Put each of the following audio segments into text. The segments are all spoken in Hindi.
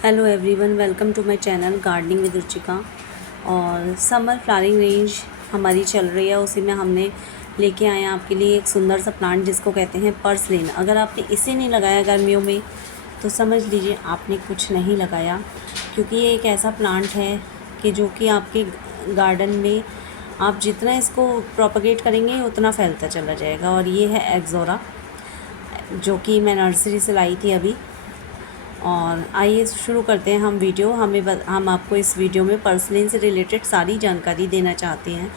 Hello everyone, welcome to my channel gardening with Ruchika. और समर फ्लावरिंग रेंज हमारी चल रही है, उसी में हमने लेके आए हैं आपके लिए एक सुंदर सा प्लांट जिसको कहते हैं पर्सलिन। अगर आपने इसे नहीं लगाया गर्मियों में तो समझ लीजिए आपने कुछ नहीं लगाया, क्योंकि ये एक ऐसा प्लांट है कि जो कि आपके गार्डन में आप जितना इसको प्रोपगेट करेंगे उतना फैलता चला जाएगा। और ये है एक्सोरा, जो कि मैं नर्सरी से लाई थी अभी। और आइए शुरू करते हैं हम वीडियो। हम आपको इस वीडियो में पर्सलिन से रिलेटेड सारी जानकारी देना चाहते हैं।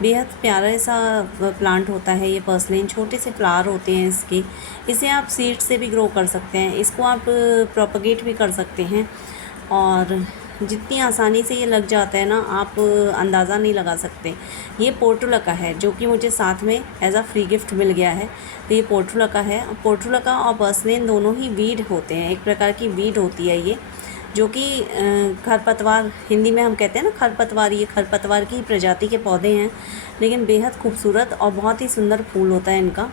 बेहद प्यारा सा प्लांट होता है ये पर्सलिन। छोटे से फ्लावर होते हैं इसके। इसे आप सीड से भी ग्रो कर सकते हैं, इसको आप प्रोपगेट भी कर सकते हैं। और जितनी आसानी से ये लग जाता है ना, आप अंदाज़ा नहीं लगा सकते। ये पोर्टुलका है, जो कि मुझे साथ में एज अ फ्री गिफ्ट मिल गया है। तो ये पोर्टुलका है। पोर्टुलका और पर्सलिन दोनों ही वीड होते हैं, एक प्रकार की वीड होती है ये, जो कि खरपतवार, हिंदी में हम कहते हैं ना खरपतवार, ये खरपतवार की प्रजाति के पौधे हैं, लेकिन बेहद खूबसूरत और बहुत ही सुंदर फूल होता है इनका।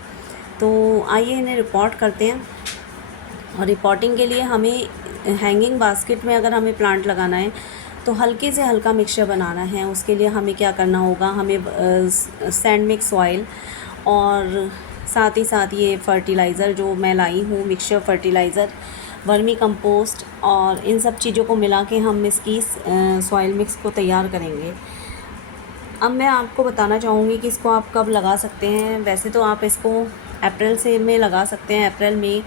तो आइए इन्हें रिपोर्ट करते हैं। और रिपोर्टिंग के लिए हमें हैंगिंग बास्केट में अगर हमें प्लांट लगाना है तो हल्के से हल्का मिक्सचर बनाना है। उसके लिए हमें क्या करना होगा, हमें सैंड मिक्स सॉइल और साथ ही साथ ये फर्टिलाइज़र जो मैं लाई हूँ, मिक्सचर फर्टिलाइज़र, वर्मी कंपोस्ट, और इन सब चीज़ों को मिला के हम इसकी सॉइल मिक्स को तैयार करेंगे। अब मैं आपको बताना चाहूँगी कि इसको आप कब लगा सकते हैं। वैसे तो आप इसको अप्रैल से में लगा सकते हैं। अप्रैल में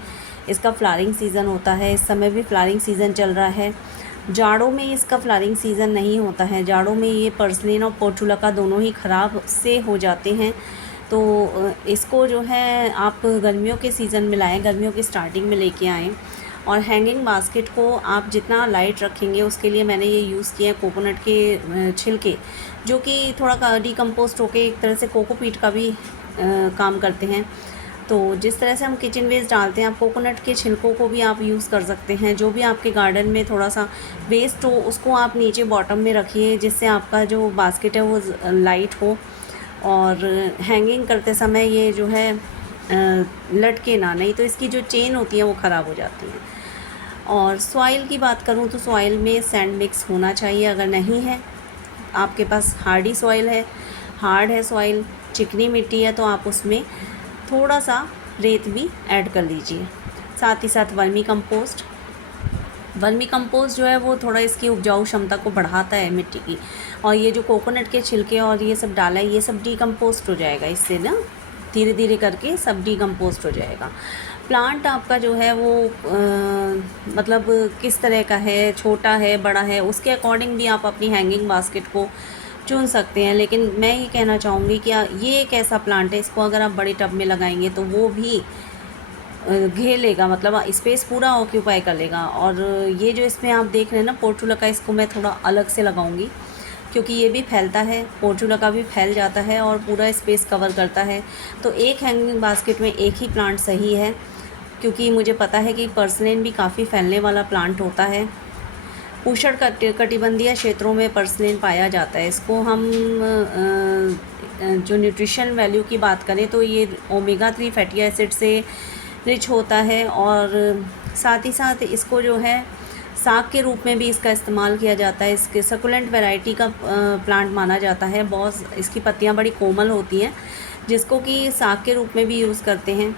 इसका फ्लावरिंग सीज़न होता है। इस समय भी फ्लावरिंग सीज़न चल रहा है। जाड़ों में इसका फ्लावरिंग सीज़न नहीं होता है। जाड़ों में ये पर्सलिन और पोर्टुलका दोनों ही ख़राब से हो जाते हैं। तो इसको जो है आप गर्मियों के सीज़न में लाएँ, गर्मियों की स्टार्टिंग में लेके आएँ। और हैंगिंग बास्केट को आप जितना लाइट रखेंगे, उसके लिए मैंने ये यूज़ किया है कोकोनट के छिलके, जो कि थोड़ा डिकम्पोस्ट होके एक तरह से कोकोपीट का भी काम करते हैं। तो जिस तरह से हम किचन वेस्ट डालते हैं, आप कोकोनट के छिलकों को भी आप यूज़ कर सकते हैं। जो भी आपके गार्डन में थोड़ा सा वेस्ट हो, उसको आप नीचे बॉटम में रखिए, जिससे आपका जो बास्केट है वो लाइट हो। और हैंगिंग करते समय ये जो है लटके ना, नहीं तो इसकी जो चेन होती है वो ख़राब हो जाती है। और सॉइल की बात करूँ तो सॉइल में सैंड मिक्स होना चाहिए। अगर नहीं है, आपके पास हार्डी सॉइल है, हार्ड है सॉइल, चिकनी मिट्टी है, तो आप उसमें थोड़ा सा रेत भी ऐड कर लीजिए। साथ ही साथ वर्मी कंपोस्ट जो है वो थोड़ा इसकी उपजाऊ क्षमता को बढ़ाता है मिट्टी की। और ये जो कोकोनट के छिलके और ये सब डाला है, ये सब डिकम्पोस्ट हो जाएगा इससे ना, धीरे धीरे करके सब डिकम्पोस्ट हो जाएगा। प्लांट आपका जो है वो मतलब किस तरह का है, छोटा है, बड़ा है, उसके अकॉर्डिंग भी आप अपनी हैंगिंग बास्केट को चुन सकते हैं। लेकिन मैं ये कहना चाहूँगी कि ये एक ऐसा प्लांट है, इसको अगर आप बड़े टब में लगाएंगे तो वो भी घेर लेगा, मतलब स्पेस पूरा ऑक्यूपाई कर लेगा। और ये जो इसमें आप देख रहे हैं ना पोर्टुलका, इसको मैं थोड़ा अलग से लगाऊंगी, क्योंकि ये भी फैलता है, पोर्टुलका भी फैल जाता है और पूरा स्पेस कवर करता है। तो एक हैंगिंग बास्केट में एक ही प्लांट सही है, क्योंकि मुझे पता है कि पर्सलिन भी काफ़ी फैलने वाला प्लांट होता है। उष्ण कटिबंधीय क्षेत्रों में पर्सलिन पाया जाता है। इसको हम जो न्यूट्रिशन वैल्यू की बात करें तो ये ओमेगा 3 फैटी एसिड से रिच होता है। और साथ ही साथ इसको जो है साग के रूप में भी इसका इस्तेमाल किया जाता है। इसके सकुलेंट वैरायटी का प्लांट माना जाता है। बहुत इसकी पत्तियां बड़ी कोमल होती हैं, जिसको कि साग के रूप में भी यूज़ करते हैं।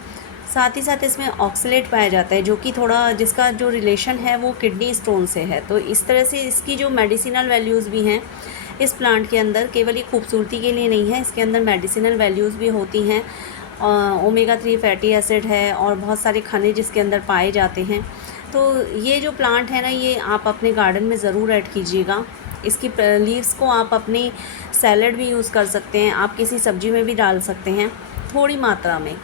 साथ ही साथ इसमें ऑक्सलेट पाया जाता है, जो कि थोड़ा जिसका जो रिलेशन है वो किडनी स्टोन से है। तो इस तरह से इसकी जो मेडिसिनल वैल्यूज़ भी हैं इस प्लांट के अंदर, केवल ये खूबसूरती के लिए नहीं है, इसके अंदर मेडिसिनल वैल्यूज़ भी होती हैं। ओमेगा 3 फैटी एसिड है और बहुत सारे खनिज इसके अंदर पाए जाते हैं। तो ये जो प्लांट है ना, ये आप अपने गार्डन में ज़रूर ऐड कीजिएगा। इसकी लीव्स को आप अपनी सैलड भी यूज़ कर सकते हैं, आप किसी सब्ज़ी में भी डाल सकते हैं थोड़ी मात्रा में,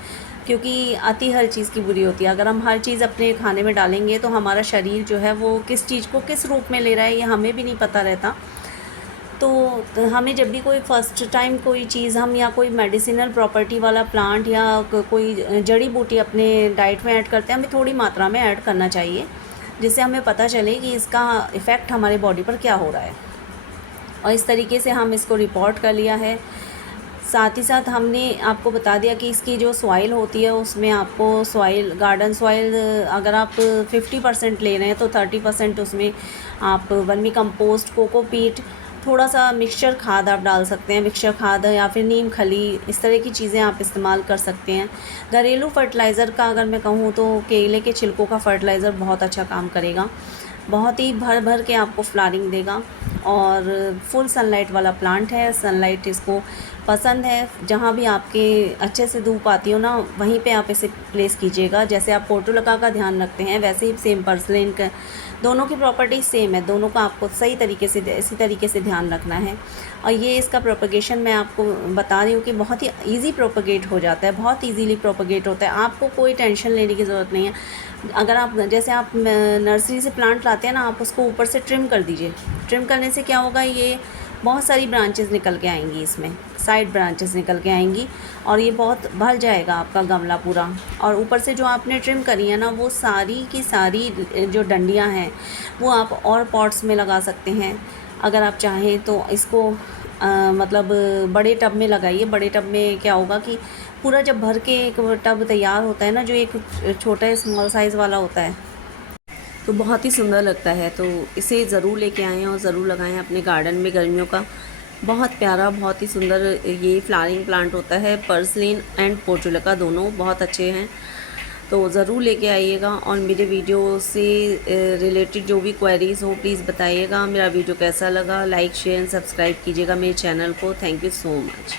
क्योंकि अति हर चीज़ की बुरी होती है। अगर हम हर चीज़ अपने खाने में डालेंगे तो हमारा शरीर जो है वो किस चीज़ को किस रूप में ले रहा है ये हमें भी नहीं पता रहता। तो हमें जब भी कोई फ़र्स्ट टाइम कोई चीज़ हम या कोई मेडिसिनल प्रॉपर्टी वाला प्लांट या कोई जड़ी बूटी अपने डाइट में ऐड करते हैं, हमें थोड़ी मात्रा में ऐड करना चाहिए, जिससे हमें पता चले कि इसका इफ़ेक्ट हमारे बॉडी पर क्या हो रहा है। और इस तरीके से हम इसको रिपोर्ट कर लिया है। साथ ही साथ हमने आपको बता दिया कि इसकी जो सॉइल होती है उसमें आपको सॉइल, गार्डन सॉइल अगर आप 50% ले रहे हैं तो 30% उसमें आप वर्मी कंपोस्ट, कोकोपीट, थोड़ा सा मिक्सचर खाद आप डाल सकते हैं। मिक्सचर खाद या फिर नीम खली, इस तरह की चीज़ें आप इस्तेमाल कर सकते हैं। घरेलू फर्टिलाइज़र का अगर मैं कहूँ तो केले के छिलकों का फर्टिलाइज़र बहुत अच्छा काम करेगा, बहुत ही भर भर के आपको फ्लावरिंग देगा। और फुल सनलाइट वाला प्लांट है, सनलाइट इसको पसंद है। जहाँ भी आपके अच्छे से धूप आती हो ना, वहीं पे आप इसे प्लेस कीजिएगा। जैसे आप पोर्टुलका का ध्यान रखते हैं वैसे ही सेम पर्सलेन का, दोनों की प्रॉपर्टी सेम है, दोनों का आपको सही तरीके से इसी तरीके से ध्यान रखना है। और ये इसका प्रोपगेशन मैं आपको बता रही हूँ कि बहुत ही ईज़ी प्रोपगेट हो जाता है, बहुत ईजीली प्रोपगेट होता है, आपको कोई टेंशन लेने की ज़रूरत नहीं है। अगर आप जैसे आप नर्सरी से प्लांट लाते हैं ना, आप उसको ऊपर से ट्रिम कर दीजिए। ट्रिम करने से क्या होगा, ये बहुत सारी ब्रांचेस निकल के आएंगी, इसमें साइड ब्रांचेस निकल के आएंगी और ये बहुत भर जाएगा आपका गमला पूरा। और ऊपर से जो आपने ट्रिम करी है ना, वो सारी की सारी जो डंडियां हैं वो आप और पॉट्स में लगा सकते हैं अगर आप चाहें तो। इसको मतलब बड़े टब में लगाइए। बड़े टब में क्या होगा कि पूरा जब भर के एक टब तैयार होता है ना, जो एक छोटा स्मॉल साइज़ वाला होता है, तो बहुत ही सुंदर लगता है। तो इसे ज़रूर लेके आएँ और ज़रूर लगाएं अपने गार्डन में। गर्मियों का बहुत प्यारा, बहुत ही सुंदर ये फ्लावरिंग प्लांट होता है। पर्सलिन एंड पोर्टुलका दोनों बहुत अच्छे हैं, तो ज़रूर लेके आइएगा। और मेरे वीडियो से रिलेटेड जो भी क्वेरीज़ हो प्लीज़ बताइएगा। मेरा वीडियो कैसा लगा, लाइक शेयर एंड सब्सक्राइब कीजिएगा मेरे चैनल को। Thank you so much.